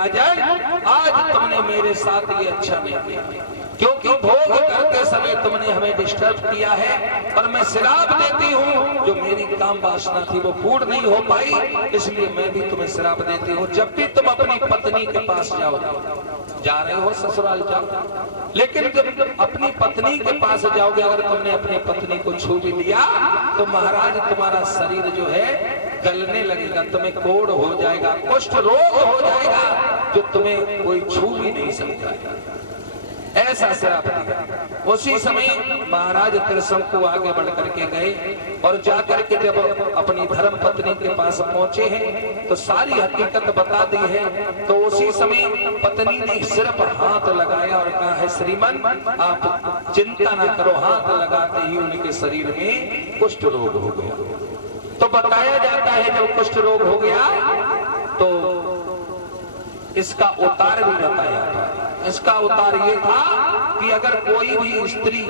राजन आज तुमने मेरे साथ ये अच्छा नहीं किया, क्योंकि भोग करते समय तुमने हमें डिस्टर्ब किया है और मैं श्राप देती हूँ, जो मेरी काम वासना थी वो पूर्ण नहीं हो पाई, इसलिए मैं भी तुम्हें श्राप देती हूँ। जब भी तुम अपनी पत्नी के पास जाओ, जा रहे हो ससुराल जाओ, लेकिन जब अपनी पत्नी के पास जाओगे, अगर तुमने अपनी पत्नी को छू भी लिया तो महाराज तुम्हारा शरीर जो है गलने लगेगा, तुम्हें कोढ़ हो जाएगा, कुष्ठ रोग हो जाएगा, जो तुम्हें कोई छू भी नहीं सकता। ऐसा श्राप दिया। उसी समय महाराज त्रिशंकु आगे बढ़ करके गए और जाकर के जब अपनी धर्म पत्नी के पास पहुंचे हैं तो सारी हकीकत बता दी है। तो उसी समय पत्नी ने सिर पर हाथ लगाया और कहा है, श्रीमन आप चिंता ना करो। हाथ लगाते ही उनके शरीर में कुष्ठ रोग हो गया। तो बताया जाता है जब कुष्ठ रोग हो गया तो इसका उतार भी बताया था। इसका उतार ये था कि अगर कोई भी स्त्री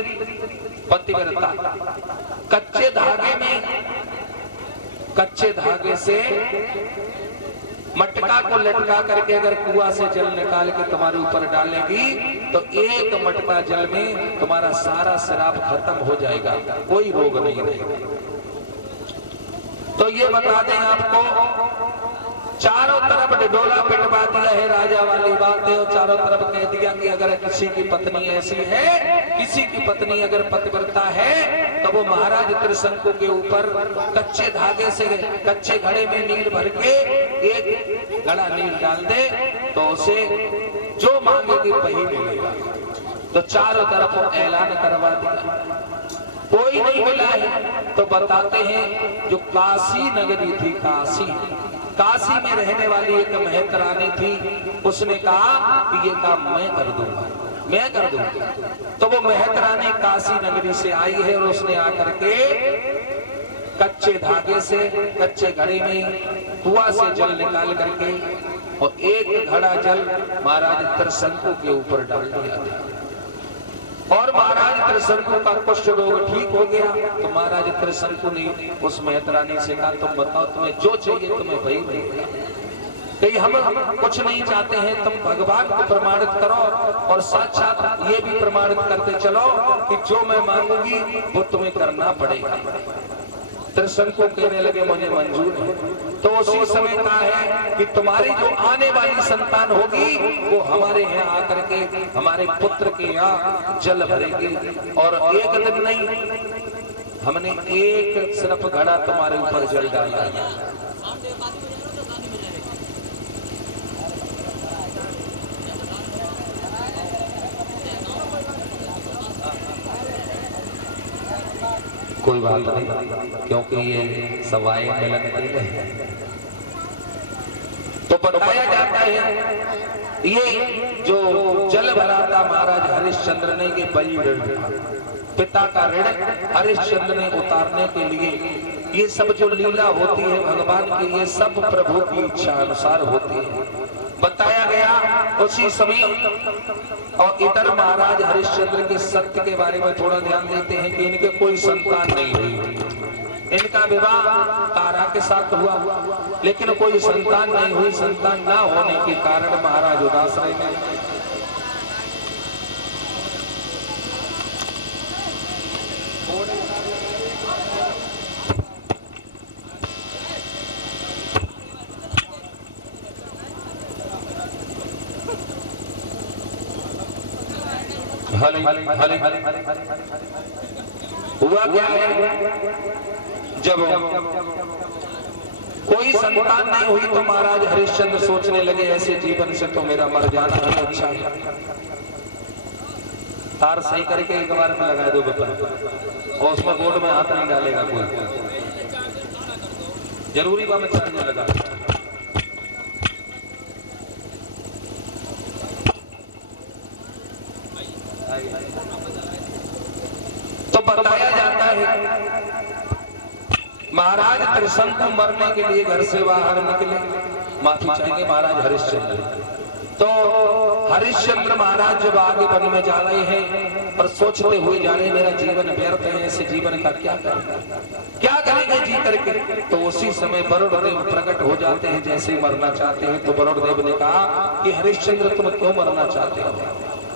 पतिव्रता कच्चे धागे से मटका को लटका करके अगर कुआं से जल निकाल के तुम्हारे ऊपर डालेगी तो एक मटका जल में तुम्हारा सारा श्राप खत्म हो जाएगा, कोई रोग नहीं रहेगा। तो ये बता दें आपको, चारों तरफ ढिढोला पिटवा दिया है राजा वाली बात है, और चारों तरफ कह दिया कि अगर किसी की पत्नी ऐसी है, किसी की पत्नी अगर पतिव्रता है तो वो महाराज त्रिशंकु के ऊपर कच्चे धागे से कच्चे घड़े में नील भर के एक घड़ा नील डाल दे तो उसे जो मांगेगी वही मिलेगा। तो चारों तरफ ऐलान करवा दिया, कोई नहीं मिला है। तो बताते हैं जो काशी नगरी थी, काशी में रहने वाली एक महत रानी थी, उसने कहा कि ये काम मैं कर दूंगा। तो वो महत रानी काशी नगरी से आई है और उसने आकर के कच्चे धागे से कच्चे घड़े में कुआं से जल निकाल करके और एक घड़ा जल महाराज त्रिशंकु के ऊपर डाल दिया और महाराज त्रिशंकु का कुष्ठ रोग ठीक हो गया। तो महाराज त्रिशंकु ने उस महत रानी से कहा, तुम बताओ तुम्हें जो चाहिए तुम्हें वही मिलेगा, कहीं हम कुछ नहीं चाहते हैं, तुम भगवान को प्रमाणित करो और साक्षात ये भी प्रमाणित करते चलो कि जो मैं मांगूंगी वो तुम्हें करना पड़ेगा। त्रिशंकु कहने लगे मुझे मंजूर है। तो उसी समय कहा है कि तुम्हारी जो आने वाली संतान होगी वो हमारे यहाँ आकर के हमारे पुत्र के यहाँ जल भरेगी, और एक दिन नहीं, हमने एक सिर्फ घड़ा तुम्हारे ऊपर जल डाला। कोई बात नहीं, क्योंकि ये सवाई मिलन है। तो बताया जाता है ये जो जल भरा था महाराज हरिश्चंद्र ने, ये बड़ी ऋण था, पिता का ऋण हरिश्चंद्र ने उतारने के लिए ये सब जो लीला होती है भगवान की, ये सब प्रभु की इच्छा अनुसार होती है, बताया गया उसी समय। और इधर महाराज हरिश्चंद्र के सत्य के बारे में थोड़ा ध्यान देते हैं कि इनके कोई संतान नहीं हुई। इनका विवाह तारा के साथ हुआ लेकिन कोई संतान नहीं हुई। संतान ना होने के कारण महाराज उदास रहे। हुआ क्या है, जब कोई संतान नहीं हुई तो महाराज हरिश्चंद्र सोचने लगे ऐसे जीवन से तो मेरा मर जाना ही अच्छा है। तार सही करके एक बार में लगा दो बेटा, और उसमें बोर्ड में हाथ नहीं डालेगा कोई, जरूरी बात में चार्ज लगा। तो बताया जाता है महाराज त्रिशंकु मरने के लिए घर से बाहर निकले, माफी चाहेंगे महाराज हरिश्चंद्र। तो हरिश्चंद्र महाराज जब आगे वन में जा रहे हैं और सोचते हुए जा रहे, मेरा जीवन व्यर्थ है, ऐसे जीवन का क्या करेंगे जी करके। तो उसी समय वरुण देव प्रकट हो जाते हैं। जैसे ही मरना चाहते हैं तो वरुण देव ने कहा कि हरिश्चंद्र तुम क्यों मरना चाहते हो।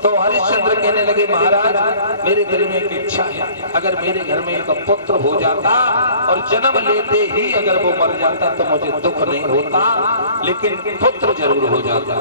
तो हरिश्चंद्र कहने लगे, महाराज मेरे दिल में एक इच्छा है, अगर मेरे घर में एक पुत्र हो जाता और जन्म लेते ही अगर वो मर जाता तो मुझे दुख नहीं होता, लेकिन पुत्र जरूर हो जाता।